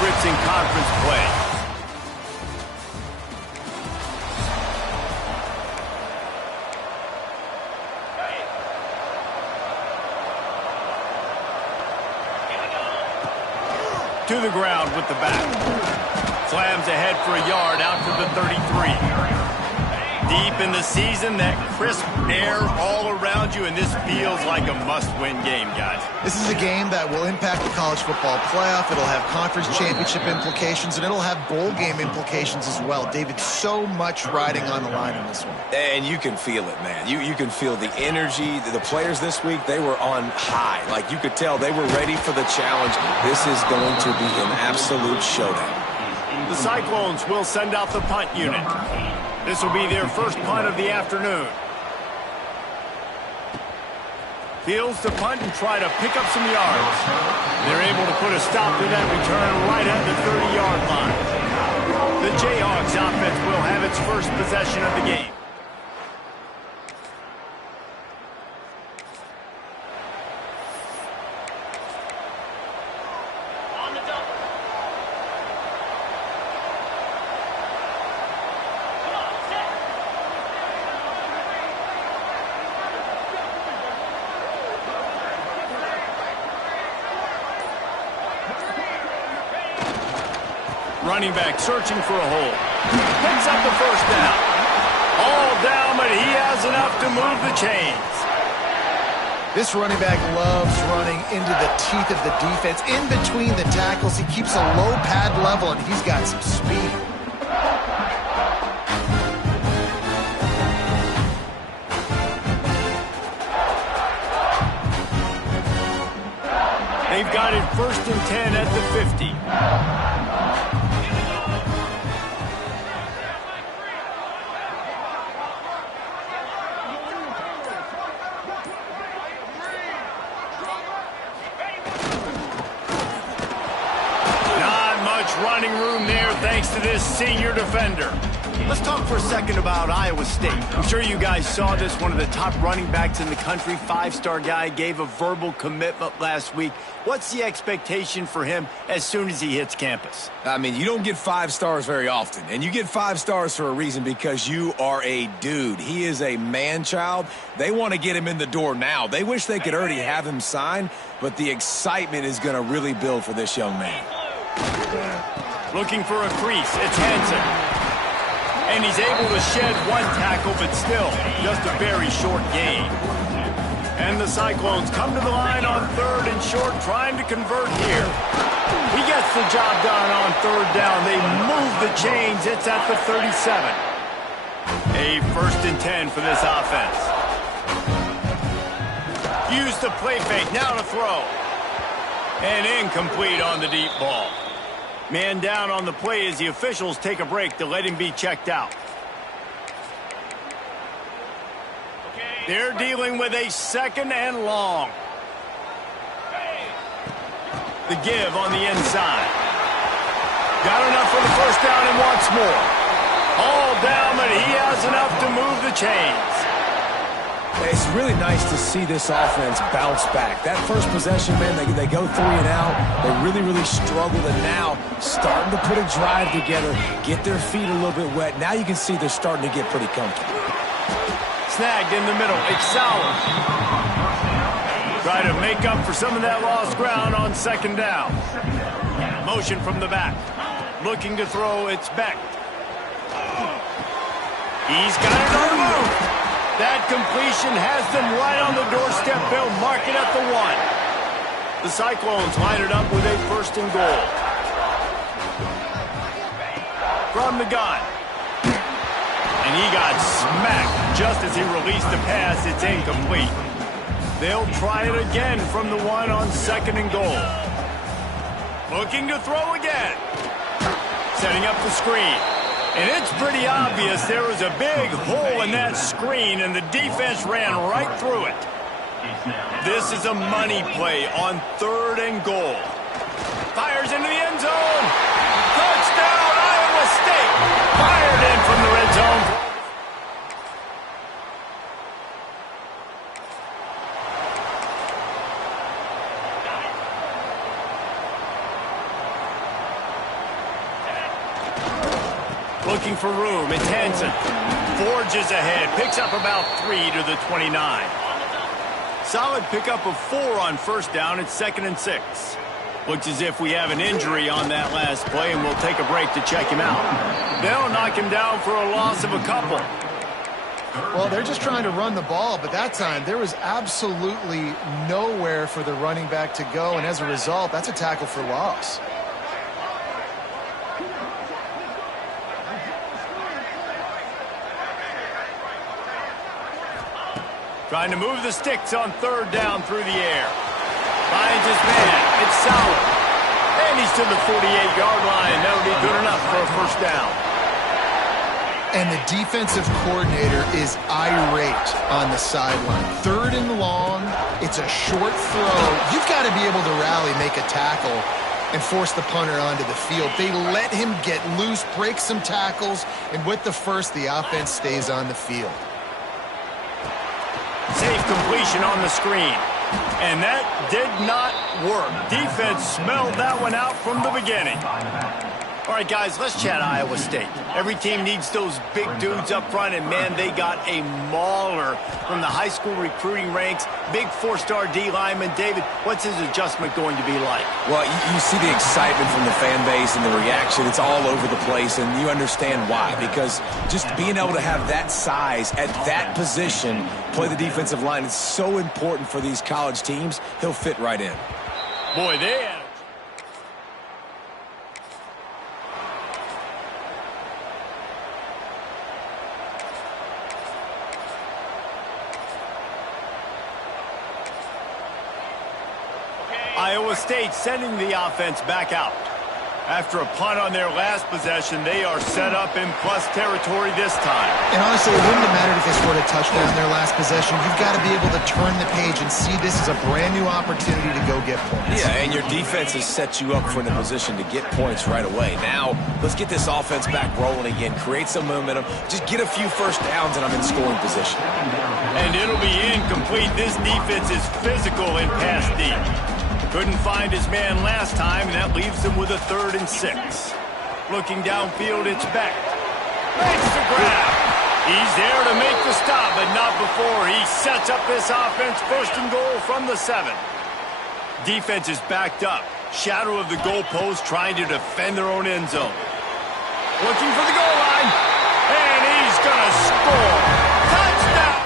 favorites in conference play. To the ground with the back. Slams ahead for a yard out to the 33. Deep in the season, that crisp air all around you, and this feels like a must-win game, guys. This is a game that will impact the college football playoff. It'll have conference championship implications, and it'll have bowl game implications as well. David, so much riding on the line in this one. And you can feel it, man. You can feel the energy. The players this week, they were on high. Like, you could tell they were ready for the challenge. This is going to be an absolute showdown. The Cyclones will send out the punt unit. This will be their first punt of the afternoon. Fields to punt and try to pick up some yards. They're able to put a stop to that return right at the 30-yard line. The Jayhawks offense will have its first possession of the game. Running back searching for a hole. Picks up the first down. All down, but he has enough to move the chains. This running back loves running into the teeth of the defense. In between the tackles, he keeps a low pad level, and he's got some speed. They've got it 1st and 10 at the 50. Running room there thanks to this senior defender. Let's talk for a second about Iowa State. I'm sure you guys saw this. One of the top running backs in the country, 5-star guy, gave a verbal commitment last week. What's the expectation for him as soon as he hits campus? I mean, you don't get 5 stars very often, and you get 5 stars for a reason, because you are a dude. He is a man-child. They want to get him in the door now. They wish they could already have him signed, but the excitement is going to really build for this young man. Looking for a crease, it's Hansen. And he's able to shed one tackle, but still, just a very short gain. And the Cyclones come to the line on 3rd and short, trying to convert here. He gets the job done on 3rd down. They move the chains. It's at the 37. A 1st and 10 for this offense. Use the play fake, now to throw. And incomplete on the deep ball. Man down on the play as the officials take a break to let him be checked out. They're dealing with a 2nd and long. The give on the inside. Got enough for the 1st down and wants more. All down, but he has enough to move the chains. It's really nice to see this offense bounce back. That first possession, man, they go 3 and out. They really struggled, and now starting to put a drive together, get their feet a little bit wet. Now you can see they're starting to get pretty comfortable. Snagged in the middle. Excel. Try to make up for some of that lost ground on 2nd down. Motion from the back. Looking to throw, it's Beck. He's got it on the move. That completion has them right on the doorstep. They'll mark it at the 1. The Cyclones line it up with a 1st and goal. From the gun. And he got smacked just as he released the pass. It's incomplete. They'll try it again from the 1 on 2nd and goal. Looking to throw again. Setting up the screen. And it's pretty obvious there was a big hole in that screen, and the defense ran right through it. This is a money play on 3rd and goal. Fires into the end zone. Touchdown, Iowa State. Fired in from the red zone. Looking for room. It's Hansen. Forges ahead. Picks up about 3 to the 29. Solid pickup of 4 on first down. It's 2nd and 6. Looks as if we have an injury on that last play, and we'll take a break to check him out. They'll knock him down for a loss of a couple. Well, they're just trying to run the ball, but that time there was absolutely nowhere for the running back to go, and as a result, that's a tackle for loss. Trying to move the sticks on 3rd down through the air. Finds his man. It's solid. And he's to the 48-yard line. That'll be good enough for a first down. And the defensive coordinator is irate on the sideline. 3rd and long. It's a short throw. You've got to be able to rally, make a tackle, and force the punter onto the field. They let him get loose, break some tackles, and with the first, the offense stays on the field. Safe completion on the screen. And that did not work. Defense smelled that one out from the beginning. All right, guys, let's chat Iowa State. Every team needs those big dudes up front, and, man, they got a mauler from the high school recruiting ranks. Big 4-star D lineman. David, what's his adjustment going to be like? Well, you see the excitement from the fan base and the reaction. It's all over the place, and you understand why. Because just being able to have that size at that position, play the defensive line, is so important for these college teams. He'll fit right in. Boy, they had Iowa State sending the offense back out. After a punt on their last possession, they are set up in plus territory this time. And honestly, it wouldn't have mattered if they scored a touchdown their last possession. You've got to be able to turn the page and see this as a brand new opportunity to go get points. Yeah, and your defense has set you up for the position to get points right away. Now, let's get this offense back rolling again, create some momentum, just get a few first downs, and I'm in scoring position. And it'll be incomplete. This defense is physical in pass deep. Couldn't find his man last time, and that leaves him with a 3rd and 6. Looking downfield, it's Beck. Makes the grab. He's there to make the stop, but not before he sets up this offense 1st and goal from the 7. Defense is backed up. Shadow of the goalpost trying to defend their own end zone. Looking for the goal line, and he's going to score. Touchdown!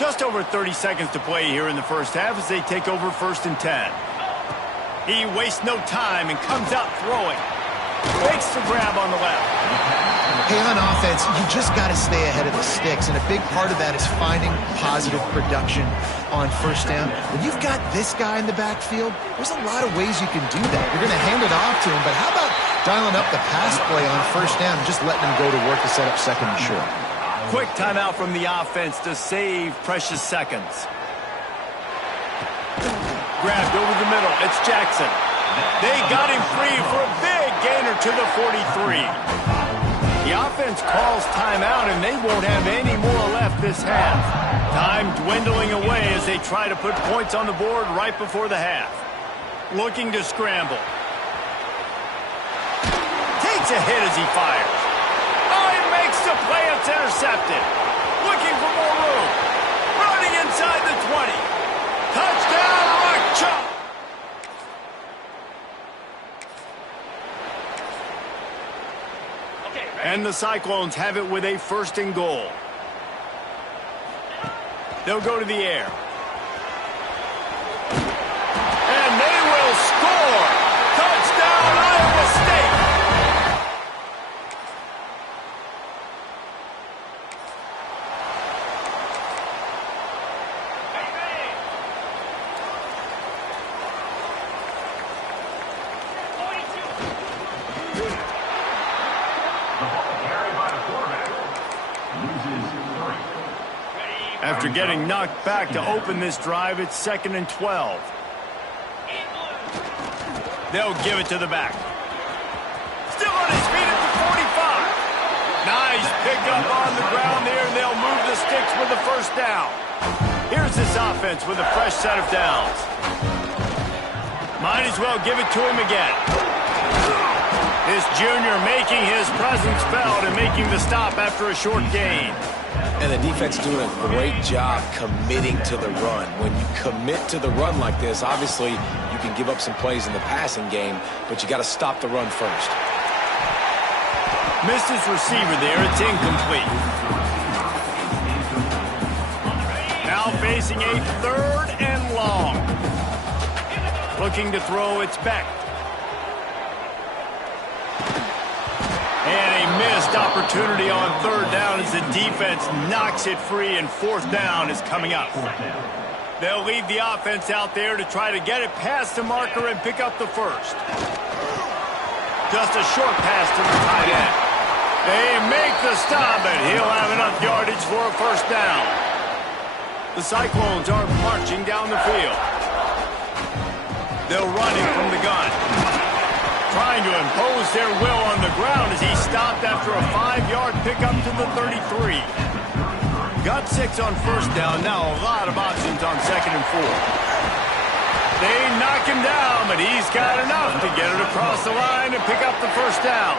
Just over 30 seconds to play here in the first half as they take over 1st and 10. He wastes no time and comes out throwing. Makes the grab on the left. Hey, on offense, you just got to stay ahead of the sticks, and a big part of that is finding positive production on first down. When you've got this guy in the backfield, there's a lot of ways you can do that. You're going to hand it off to him, but how about dialing up the pass play on first down and just letting him go to work to set up 2nd and short? Quick timeout from the offense to save precious seconds. Grabbed over the middle. It's Jackson. They got him free for a big gainer to the 43. The offense calls timeout, and they won't have any more left this half. Time dwindling away as they try to put points on the board right before the half. Looking to scramble. Takes a hit as he fires. Makes the play, it's intercepted. Looking for more room. Running inside the 20. Touchdown, Mark Chop. And the Cyclones have it with a 1st and goal. They'll go to the air. And they will score. Touchdown, Iowa State. After getting knocked back to open this drive, it's 2nd and 12. They'll give it to the back. Still on his feet at the 45. Nice pickup on the ground there, and they'll move the sticks with the first down. Here's this offense with a fresh set of downs. Might as well give it to him again. This junior making his presence felt and making the stop after a short gain. And the defense doing a great job committing to the run. When you commit to the run like this, obviously you can give up some plays in the passing game, but you got to stop the run first. Missed his receiver there. It's incomplete. Now facing a 3rd and long. Looking to throw, it's Beck. And a missed opportunity on 3rd down as the defense knocks it free, and 4th down is coming up. They'll leave the offense out there to try to get it past the marker and pick up the first. Just a short pass to the tight end. They make the stop, but he'll have enough yardage for a 1st down. The Cyclones are marching down the field. They'll run him from the gun. Trying to impose their will on the ground as he stopped after a 5-yard pickup to the 33. Got 6 on 1st down. Now a lot of options on 2nd and 4. They knock him down, but he's got enough to get it across the line and pick up the 1st down.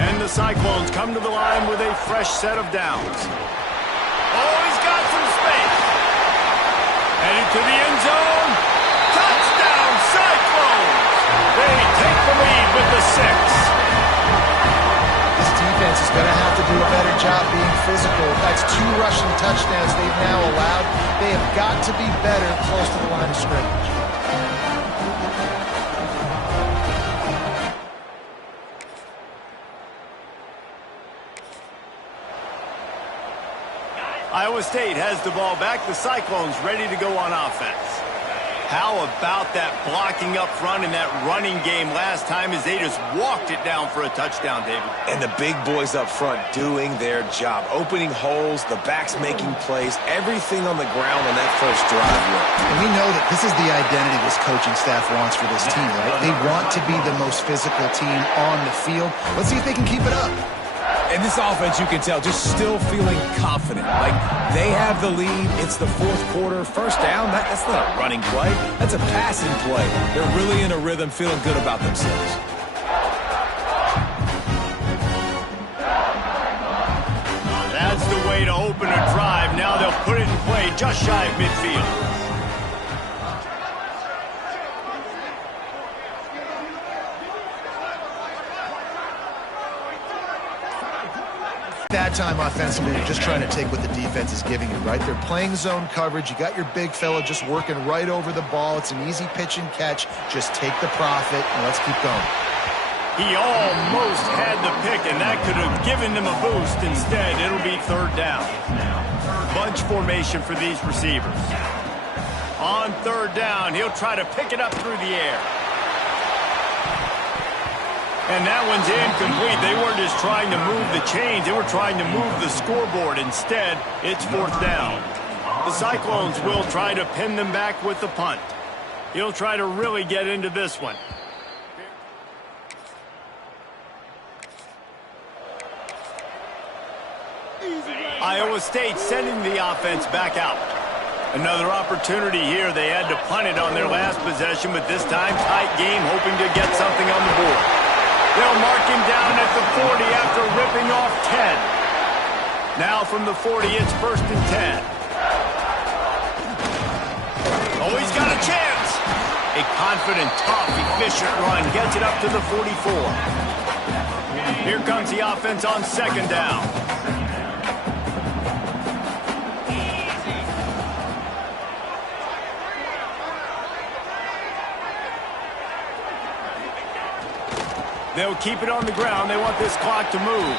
And the Cyclones come to the line with a fresh set of downs. Oh, he's got some space. Headed to the end zone. Touchdown, Cyclones! They take the lead with the 6. This defense is going to have to do a better job being physical. That's 2 rushing touchdowns they've now allowed. They have got to be better close to the line of scrimmage. Iowa State has the ball back. The Cyclones ready to go on offense. How about that blocking up front and that running game last time as they just walked it down for a touchdown, David? And the big boys up front doing their job. Opening holes, the backs making plays, everything on the ground on that first drive. And we know that this is the identity this coaching staff wants for this team, right? They want to be the most physical team on the field. Let's see if they can keep it up. And this offense, you can tell, just still feeling confident. Like, they have the lead. It's the 4th quarter. 1st down, that's not a running play. That's a passing play. They're really in a rhythm, feeling good about themselves. That's the way to open a drive. Now they'll put it in play just shy of midfield. That time offensively, you're just trying to take what the defense is giving you, right? They're playing zone coverage. You got your big fella just working right over the ball. It's an easy pitch and catch. Just take the profit, and let's keep going. He almost had the pick, and that could have given them a boost. Instead, it'll be 3rd down. Bunch formation for these receivers. On 3rd down, he'll try to pick it up through the air. And that one's incomplete. They weren't just trying to move the chains. They were trying to move the scoreboard. Instead, it's 4th down. The Cyclones will try to pin them back with the punt. He'll try to really get into this one. Iowa State sending the offense back out. Another opportunity here. They had to punt it on their last possession, but this time tight game, hoping to get something on the board. They'll mark him down at the 40 after ripping off 10. Now from the 40, it's 1st and 10. Oh, he's got a chance. A confident, tough, efficient run gets it up to the 44. Here comes the offense on 2nd down. They'll keep it on the ground. They want this clock to move.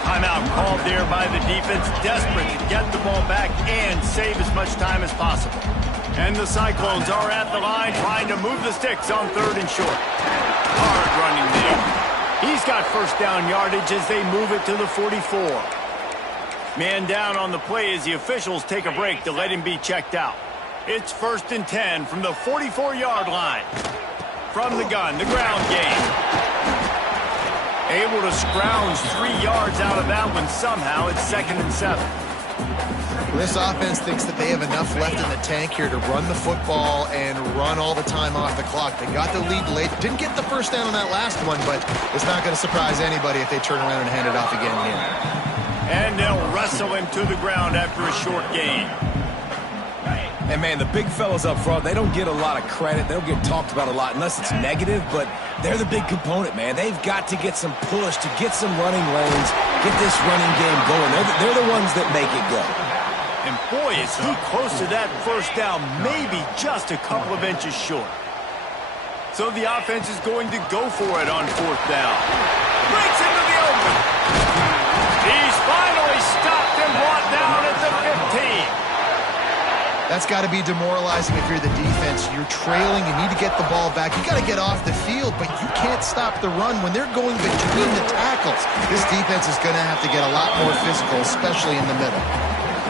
Timeout called there by the defense, desperate to get the ball back and save as much time as possible. And the Cyclones are at the line trying to move the sticks on 3rd and short. Hard running there. He's got 1st down yardage as they move it to the 44. Man down on the play as the officials take a break to let him be checked out. It's 1st and 10 from the 44-yard line. From the gun, the ground game. Able to scrounge 3 yards out of that one somehow. It's 2nd and 7. Well, this offense thinks that they have enough left in the tank here to run the football and run all the time off the clock. They got the lead late. Didn't get the first down on that last one, but it's not going to surprise anybody if they turn around and hand it off again here. And they'll wrestle him to the ground after a short gain. And, man, the big fellas up front, they don't get a lot of credit. They don't get talked about a lot unless it's negative, but they're the big component, man. They've got to get some push, to get some running lanes, get this running game going. They're the ones that make it go. And, boy, is he close to that first down, maybe just a couple of inches short. So the offense is going to go for it on fourth down. Breaks into the open. He's finally stopped and brought down at the 15. That's got to be demoralizing if you're the defense. You're trailing. You need to get the ball back. You got to get off the field, but you can't stop the run when they're going between the tackles. This defense is going to have to get a lot more physical, especially in the middle.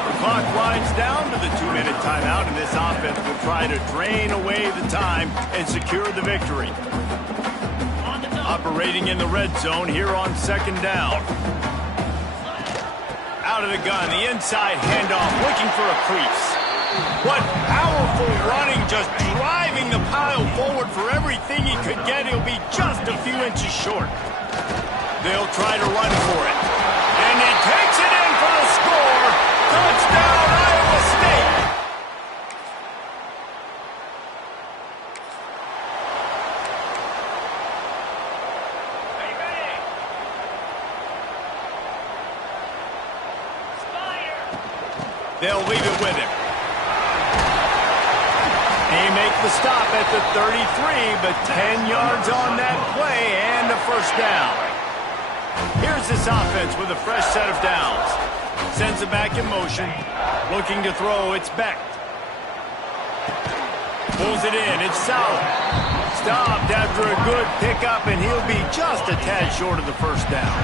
The clock winds down to the 2-minute timeout, and this offense will try to drain away the time and secure the victory. Operating in the red zone here on second down. Out of the gun, the inside handoff, looking for a crease. What powerful running, just driving the pile forward for everything he could get. He'll be just a few inches short. They'll try to run for it. And he takes it in for the score. Touchdown, Iowa State. They'll leave it with him. He makes the stop at the 33, but 10 yards on that play and a first down. Here's this offense with a fresh set of downs. Sends it back in motion. Looking to throw, it's Beck. Pulls it in, it's South. Stopped after a good pickup, and he'll be just a tad short of the first down.